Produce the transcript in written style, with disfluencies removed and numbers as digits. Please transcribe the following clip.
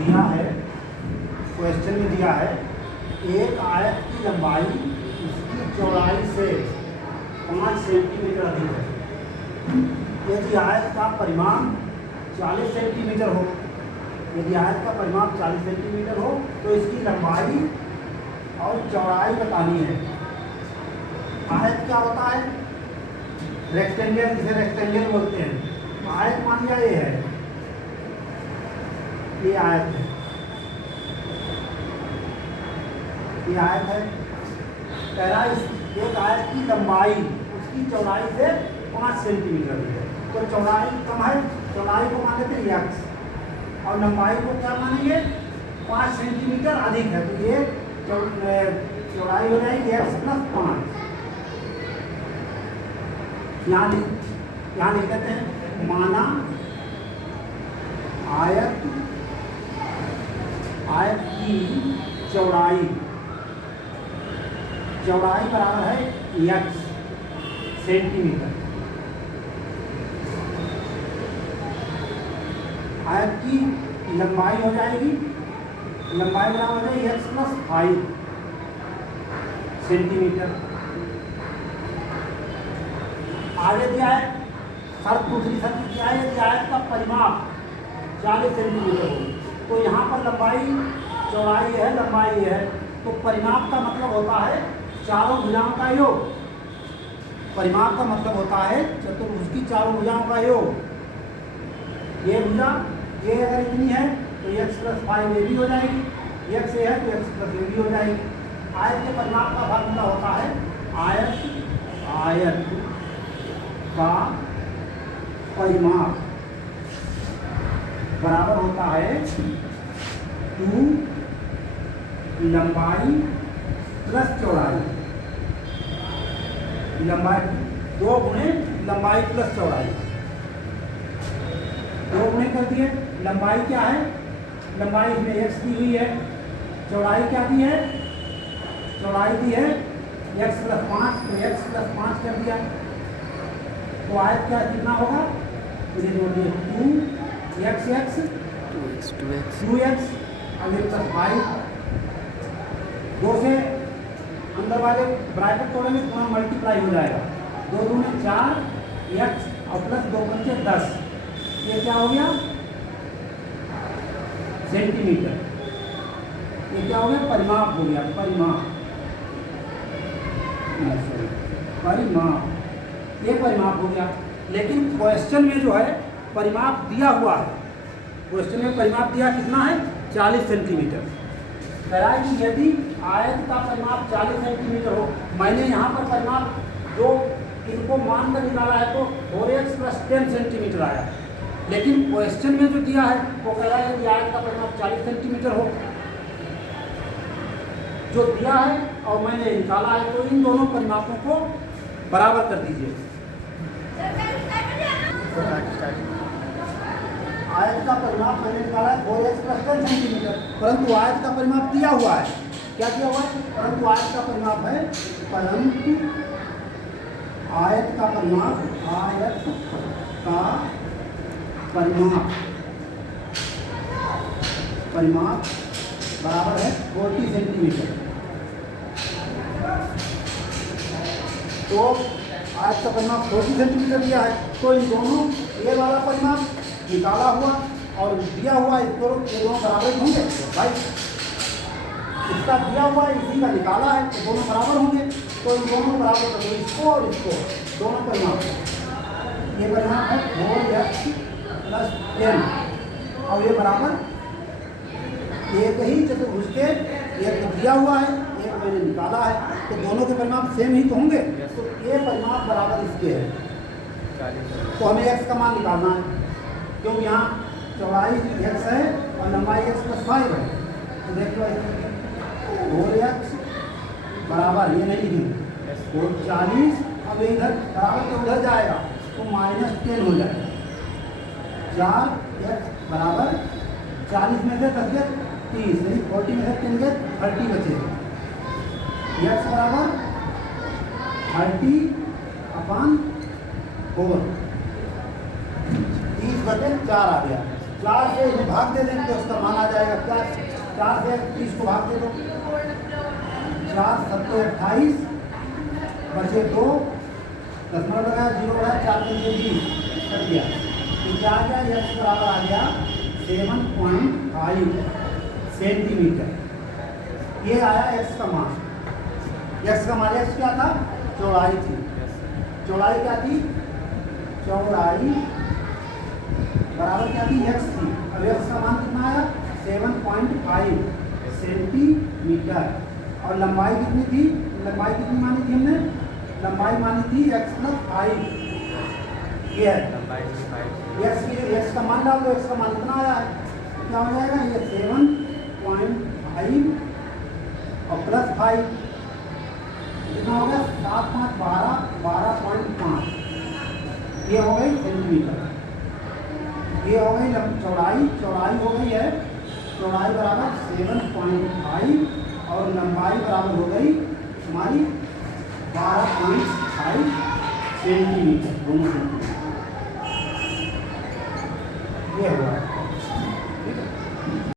दिया है, क्वेश्चन में दिया है एक आयत की लंबाई उसकी चौड़ाई से 5 सेंटीमीटर अधिक है। यदि आयत का परिमाण 40 सेंटीमीटर हो, यदि आयत का परिमाण 40 सेंटीमीटर हो तो इसकी लंबाई और चौड़ाई बतानी है। आयत क्या होता है? रेक्टेंगल, जिसे रेक्टेंगल बोलते हैं। आयत मान लिया ये है, ये आयत है, ये आयत है। कह रहा है एक आयत की लंबाई उसकी चौड़ाई से 5 सेंटीमीटर है। तो चौड़ाई कम है, चौड़ाई को मान लेते हैं x और लंबाई को क्या मानेंगे? 5 सेंटीमीटर अधिक है। तो ये चौड़ाई हो जाएगी x + 5। यहाँ लिख देते हैं माना आयत की चौड़ाई बराबर है x सेंटीमीटर। आयत की लंबाई हो जाएगी, लंबाई बराबर हो जाएगी x + 5 सेंटीमीटर। आगे दिया है शर्त, दूसरी शर्त क्या है? यदि आयत का परिमाप 40 सेंटीमीटर हो तो यहाँ पर लंबाई चौड़ाई है, लंबाई है, तो परिमाप का मतलब होता है चारों भुजाओं का योग। परिमाप का मतलब होता है चतुर्भुज की चारों भुजाओं का योग। ये भुजा ये अगर इतनी है तो x + 5 ये भी हो जाएगी, x ये है तो x + ये भी हो जाएगी। आयत के परिमाप का फार्मूला होता है आयत का परिमाप बराबर होता है 2 लंबाई + चौड़ाई। लंबाई 2 गुणे लंबाई + चौड़ाई, 2 गुणे कर दिए। लंबाई क्या है? लंबाई में x दी हुई है, चौड़ाई क्या दी है? चौड़ाई दी है x + 5, तो x + 5 कर दिया। तो आयत क्या कितना होगा? ये जोड़िए 2x 2x आगे +5, 2 से अंदर वाले ब्रैकेट तोड़ेंगे तो मल्टीप्लाई हो जाएगा। 2 दूनी 4 x और +2 × 5 10। ये क्या हो गया? सेंटीमीटर। ये क्या हो गया? परिमाप हो गया। परिमाप ये परिमाप हो गया। लेकिन क्वेश्चन में जो है परिमाप दिया हुआ है, क्वेश्चन में परिमाप दिया कितना है? 40 सेंटीमीटर। कह रहा है कि यदि आयत का परिमाप 40 सेंटीमीटर हो, मैंने यहाँ पर परिमाप जो इनको मान कर निकाला है तो 4x + 10 सेंटीमीटर आया। लेकिन क्वेश्चन में जो दिया है वो कह रहा है कि आयत का परिमाप 40 सेंटीमीटर हो, जो दिया है और मैंने निकाला है, तो इन दोनों परिमापों को बराबर कर दीजिए। आयत का परिमाप मैंने निकाला है 4x + 10 सेंटीमीटर, परंतु आयत का परिमाप दिया हुआ है। क्या दिया हुआ है? परंतु आयत का परिमाप है, परंतु आयत का परिमाप बराबर है 40 सेंटीमीटर। तो आयत का परिमाप 40 सेंटीमीटर दिया है, तो इन दोनों ये वाला परिमाप निकाला हुआ और दिया हुआ ये दोनों बराबर होंगे भाई। इसका दिया हुआ है, इसी का निकाला है, तो दोनों बराबर होंगे। तो इन दोनों बराबर कर दो, इसको और इसको, दोनों परिमाप। ये परिमाप है 4x + 10 और ये बराबर एक ही चतुर्भुज के, एक तो दिया हुआ है, एक मैंने निकाला है, तो दोनों के परिमाप सेम ही तो होंगे। तो ये परिमाप बराबर इसके है, तो हमें x का मान निकालना है, क्योंकि यहाँ चौड़ाई x है और लंबाई x + 5 है। तो देख लो 4x बराबर, ये नहीं लिखेंगे, 40, अब इधर बराबर तो उधर जाएगा तो -10 हो जाएगा। 4x बराबर 40 में से 10 गए 30, यानी 40 में से 10 गए 30 बचे। x बराबर 30/4, 30/4 आ गया। 4 से इन्हें भाग दे देंगे तो उसका मान आ जाएगा क्या, 4 से 30 को भाग दे दो, 4 7 28 बचे 2, दशमलव लगाया, 0 लगाया, 4 3 20 कर दिया। तो क्या आ गया, x बराबर आ गया 7.5 सेंटीमीटर। ये आया x का मान। x का मान, x क्या था, चौड़ाई थी। चौड़ाई क्या थी, चौड़ाई बराबर क्या थी, x थी। अब x का मान कितना आया, 7.5 सेंटीमीटर। और लंबाई कितनी थी, लंबाई कितनी मानी थी हमने, लंबाई मानी थी x + 5। ये है x का मान डाल दो, x का मान कितना आया है, क्या हो जाएगा, ये 7.5 और +5 कितना हो गया, 7 5 12 12.5। ये हो गई सेंटीमीटर। ये हो गई चौड़ाई, चौड़ाई हो गई है, चौड़ाई बराबर 7.5 और लंबाई बराबर हो गई हमारी 12.5 सेंटीमीटर, दोनों सेंटीमीटर। ये हुआ।